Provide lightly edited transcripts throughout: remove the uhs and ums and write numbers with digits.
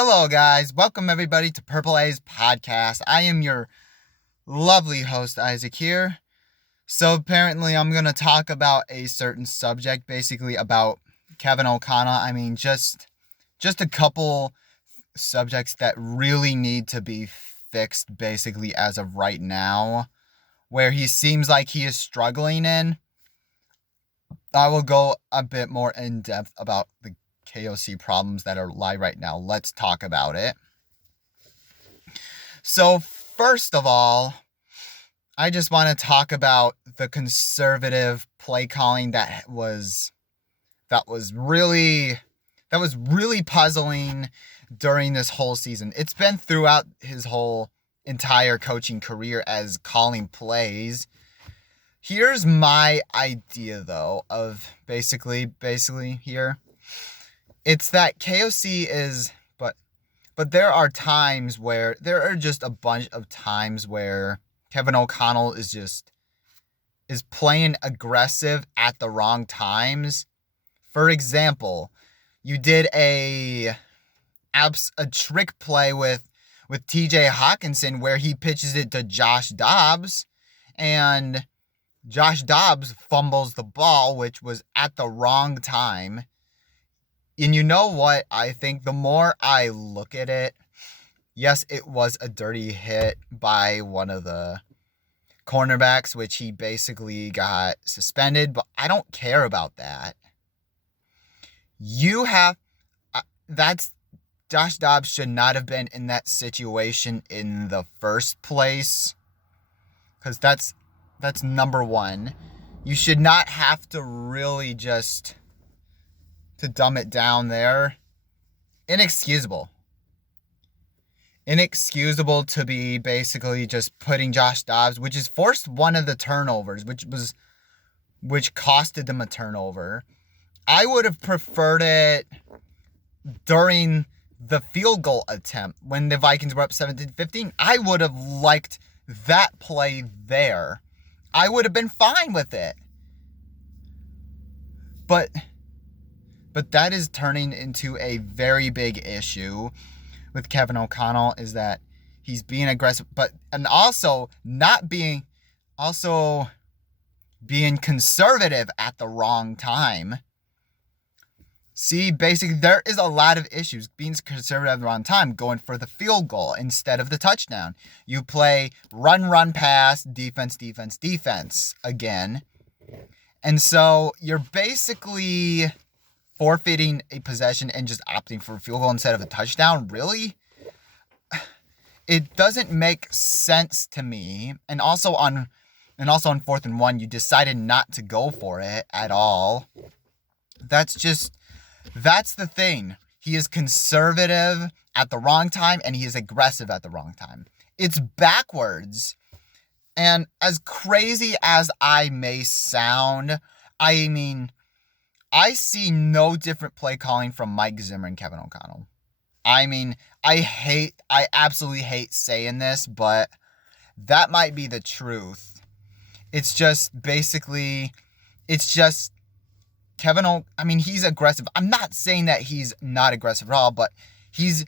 Hello, guys. Welcome, everybody, to Purple A's podcast. I am your lovely host, Isaac, here. So, apparently, I'm going to talk about a certain subject, basically about Kevin O'Connell. Just a couple subjects that really need to be fixed, basically, as of right now, where he seems like he is struggling in. I will go a bit more in depth about the KOC problems that are live right now. Let's talk about it. So first of all, I just want to talk about the conservative play calling that was really puzzling during this whole season. It's been throughout his whole entire coaching career as calling plays. Here's my idea though of basically here. It's that KOC is, but there are just a bunch of times where Kevin O'Connell is playing aggressive at the wrong times. For example, you did a trick play with TJ Hawkinson where he pitches it to Josh Dobbs, and Josh Dobbs fumbles the ball, which was at the wrong time. And you know what? I think the more I look at it, yes, it was a dirty hit by one of the cornerbacks, which he basically got suspended, but I don't care about that. Josh Dobbs should not have been in that situation in the first place, because that's number one. You should not have to really just to dumb it down there. Inexcusable to be basically just putting Josh Dobbs, which is forced one of the turnovers, which costed them a turnover. I would have preferred it during the field goal attempt when the Vikings were up 17-15. I would have liked that play there. I would have been fine with it. But that is turning into a very big issue with Kevin O'Connell, is that he's being aggressive, and also being conservative at the wrong time. See, basically, there is a lot of issues. Being conservative at the wrong time, going for the field goal instead of the touchdown. You play run, pass, defense again. And so you're basically forfeiting a possession and just opting for a field goal instead of a touchdown. Really? It doesn't make sense to me. And also on 4th and 1, you decided not to go for it at all. That's the thing. He is conservative at the wrong time and he is aggressive at the wrong time. It's backwards. And as crazy as I may sound, I see no different play calling from Mike Zimmer and Kevin O'Connell. I absolutely hate saying this, but that might be the truth. It's just he's aggressive. I'm not saying that he's not aggressive at all, but he's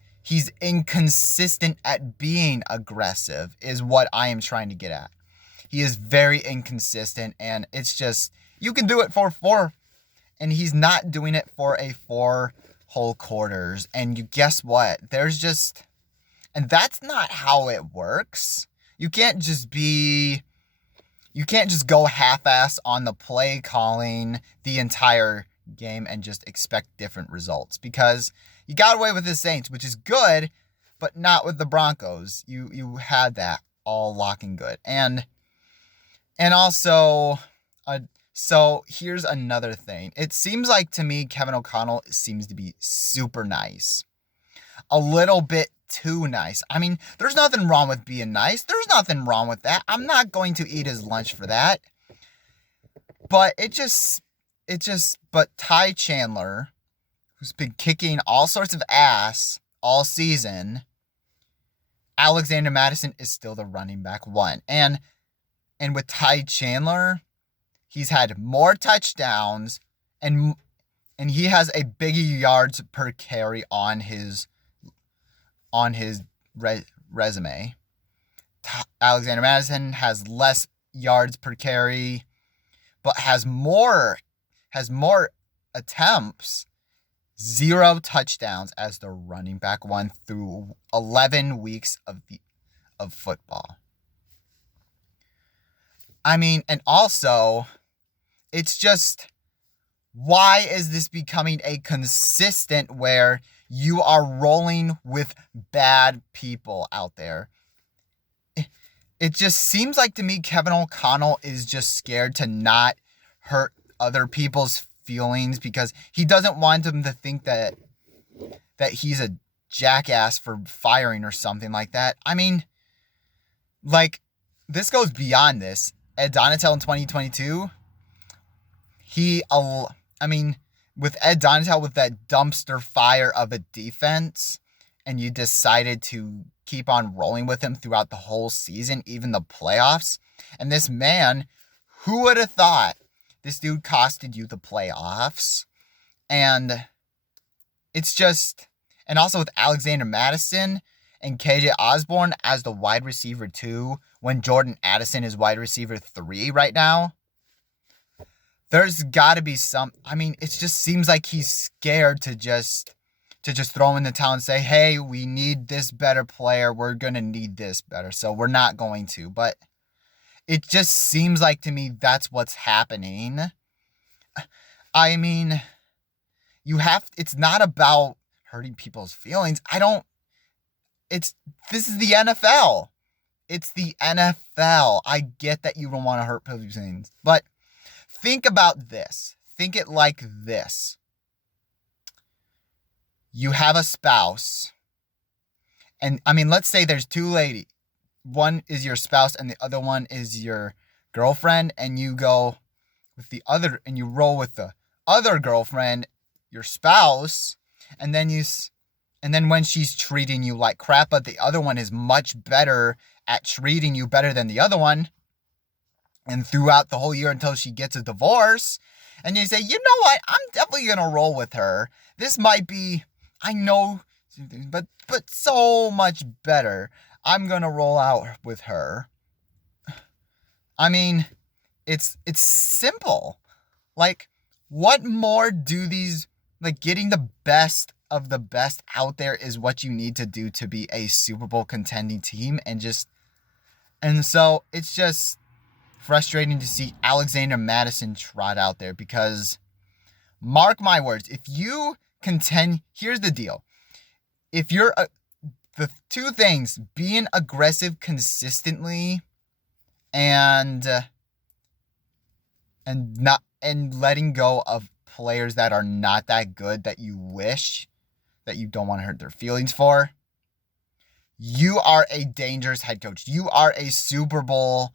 inconsistent at being aggressive is what I am trying to get at. He is very inconsistent, and it's just, you can do it for 4, and he's not doing it for a 4 whole quarters. And you guess what? And that's not how it works. You can't just go half-ass on the play calling the entire game and just expect different results, because you got away with the Saints, which is good, but not with the Broncos. You had that all locking good. And also, so here's another thing. It seems like to me Kevin O'Connell seems to be super nice. A little bit too nice. There's nothing wrong with being nice. There's nothing wrong with that. I'm not going to eat his lunch for that. But but Ty Chandler, who's been kicking all sorts of ass all season, Alexander Mattison is still the running back 1. And with Ty Chandler, he's had more touchdowns and he has a bigger yards per carry on his on his resume. Alexander Mattison has less yards per carry, but has more attempts, 0 touchdowns as the running back one through 11 weeks of football. I mean, and also, it's just, why is this becoming a consistent where you are rolling with bad people out there? It just seems like to me Kevin O'Connell is just scared to not hurt other people's feelings because he doesn't want them to think that he's a jackass for firing or something like that. I mean, like, this goes beyond this. Ed Donatel in 2022, with Ed Donatel with that dumpster fire of a defense, and you decided to keep on rolling with him throughout the whole season, even the playoffs. And this man, who would have thought this dude costed you the playoffs? And it's just, and also with Alexander Mattison and KJ Osborne as the wide receiver 2, when Jordan Addison is wide receiver 3 right now. There's got to be it just seems like he's scared to just throw in the towel and say, hey, we need this better player. We're going to need this better. So we're not going to. But it just seems like to me that's what's happening. I mean, it's not about hurting people's feelings. This is the NFL. It's the NFL. I get that you don't want to hurt people's feelings. But think about this. Think it like this. You have a spouse. And let's say there's 2 ladies. One is your spouse and the other one is your girlfriend. And you go with the other, and you roll with the other girlfriend, your spouse. And then when she's treating you like crap, but the other one is much better at treating you better than the other one, and throughout the whole year until she gets a divorce, and you say, you know what, I'm definitely going to roll with her. This might be, I know, but so much better. I'm going to roll out with her. I mean, it's simple. Like, what more do these, like, getting the best of the best out there is what you need to do to be a Super Bowl contending team. And so it's just frustrating to see Alexander Mattison trot out there, because mark my words, if you contend, here's the deal. If you're the 2 things, being aggressive consistently and letting go of players that are not that good, that you wish that you don't want to hurt their feelings for, you are a dangerous head coach. You are a Super Bowl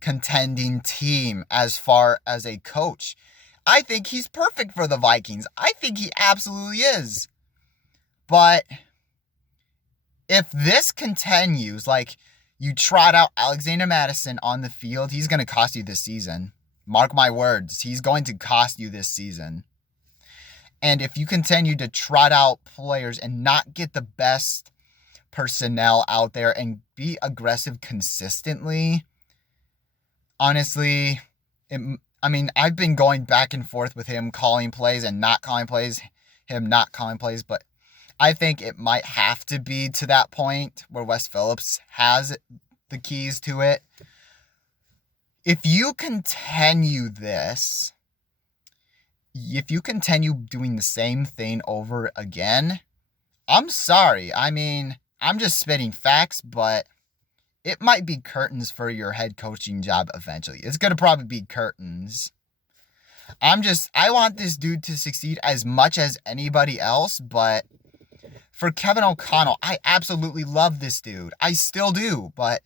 contending team as far as a coach. I think he's perfect for the Vikings. I think he absolutely is. But if this continues, like, you trot out Alexander Mattison on the field, he's going to cost you this season. Mark my words, he's going to cost you this season. And if you continue to trot out players and not get the best personnel out there and be aggressive consistently, honestly, I've been going back and forth with him calling plays and not calling plays, him not calling plays, but I think it might have to be to that point where Wes Phillips has the keys to it. If you continue this, if you continue doing the same thing over again, I'm sorry. I'm just spitting facts, but it might be curtains for your head coaching job eventually. It's going to probably be curtains. I want this dude to succeed as much as anybody else, but for Kevin O'Connell, I absolutely love this dude. I still do, but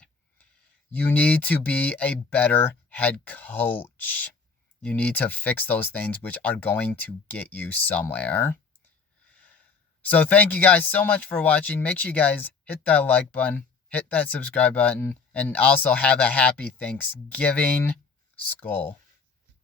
you need to be a better head coach. You need to fix those things which are going to get you somewhere. So thank you guys so much for watching. Make sure you guys hit that like button, hit that subscribe button, and also have a happy Thanksgiving. Skol.